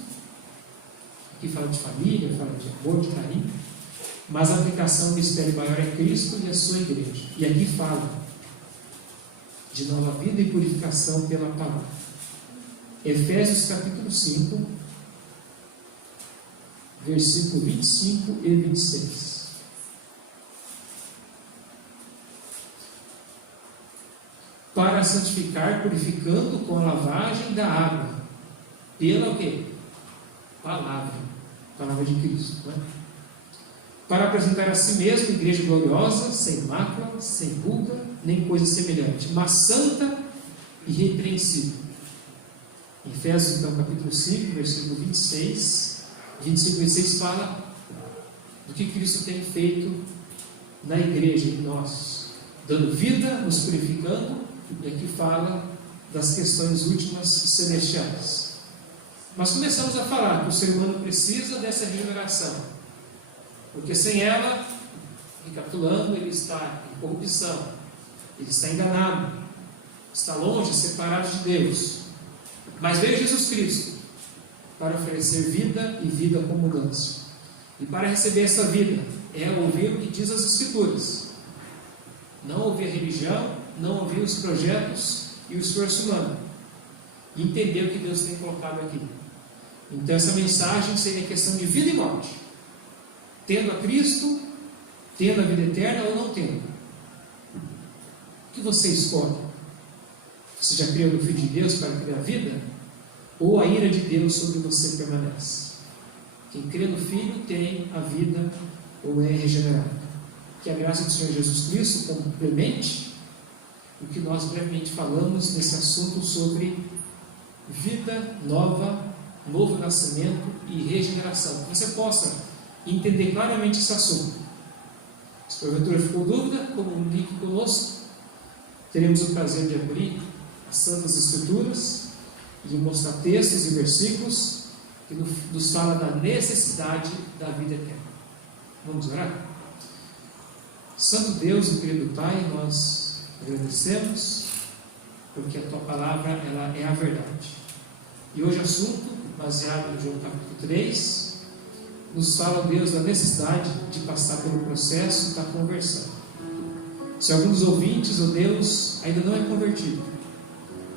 Aqui fala de família, fala de amor, de carinho. Mas a aplicação do mistério maior é Cristo e a sua igreja. E aqui fala de nova vida e purificação pela palavra. Efésios capítulo 5, versículo 25 e 26. Para santificar, purificando com a lavagem da água, pela o quê? Palavra de Cristo, não é? Para apresentar a si mesmo igreja gloriosa, sem mácula, sem ruga, nem coisa semelhante, mas santa e irrepreensível. Em Efésios, então, capítulo 5, versículo 26, 25 e 26 fala do que Cristo tem feito na igreja, em nós, dando vida, nos purificando, e aqui fala das questões últimas celestiais. Nós começamos a falar que o ser humano precisa dessa regeneração, porque sem ela, recapitulando, ele está em corrupção, ele está enganado, está longe, separado de Deus. Mas veio Jesus Cristo para oferecer vida e vida com abundância. E para receber essa vida é ouvir o que diz as Escrituras. Não ouvir a religião, não ouvir os projetos e o esforço humano. E entender o que Deus tem colocado aqui. Então essa mensagem seria questão de vida e morte. Tendo a Cristo, tendo a vida eterna ou não tendo. O que você escolhe? Você já creu no Filho de Deus para criar a vida? Ou a ira de Deus sobre você permanece? Quem crê no Filho tem a vida ou é regenerado. Que a graça do Senhor Jesus Cristo complemente o que nós brevemente falamos nesse assunto sobre vida nova, novo nascimento e regeneração. Que você possa entender claramente esse assunto. Se porventura ficou dúvida, comunique conosco. Teremos o prazer de abrir as Santas Escrituras e mostrar textos e versículos que nos fala da necessidade da vida eterna. Vamos orar? Santo Deus e querido Pai, nós agradecemos porque a Tua Palavra ela é a verdade. E hoje o assunto, baseado em João capítulo 3, nos fala, Deus, da necessidade de passar pelo processo da conversão. Se algum dos ouvintes, ó Deus, ainda não é convertido,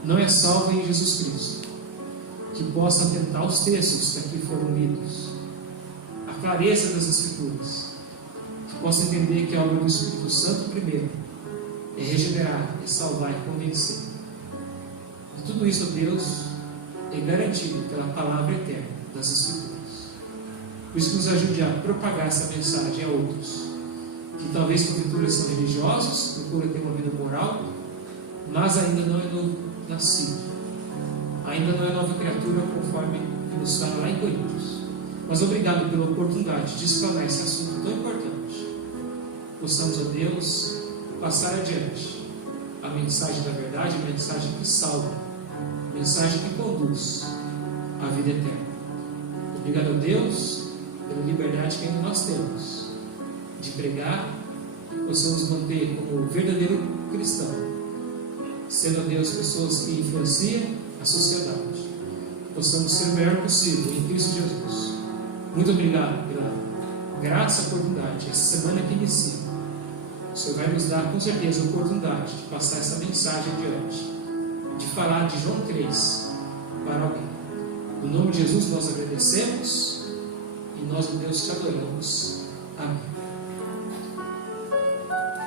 não é salvo em Jesus Cristo, que possa atentar aos textos que aqui foram lidos, a clareza das Escrituras, que possa entender que a obra do Espírito Santo primeiro é regenerar, é salvar, é convencer. E tudo isso, ó Deus, é garantido pela palavra eterna das Escrituras. Por isso que nos ajude a propagar essa mensagem a outros, que talvez porventura são religiosos, procuram ter uma vida moral, mas ainda não é novo nascido, ainda não é nova criatura, conforme nos fala lá em Coríntios. Mas obrigado pela oportunidade de explanar esse assunto tão importante. Possamos, ó Deus, passar adiante a mensagem da verdade, a mensagem que salva, a mensagem que conduz à vida eterna. Obrigado a Deus pela liberdade que ainda nós temos de pregar, possamos manter como verdadeiro cristão, sendo a Deus pessoas que influenciam a sociedade, possamos ser o melhor possível em Cristo Jesus. Muito obrigado pela graça e oportunidade, essa semana que inicia. O Senhor vai nos dar com certeza a oportunidade de passar essa mensagem adiante, de falar de João 3 para alguém. No nome de Jesus nós agradecemos e nós, Deus, te adoramos. Amém.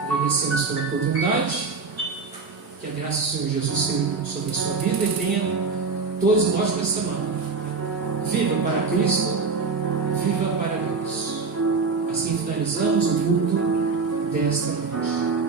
Agradecemos pela oportunidade. Que a graça do Senhor Jesus seja sobre a sua vida e tenha todos uma ótima semana. Viva para Cristo, viva para Deus. Assim finalizamos o culto desta noite.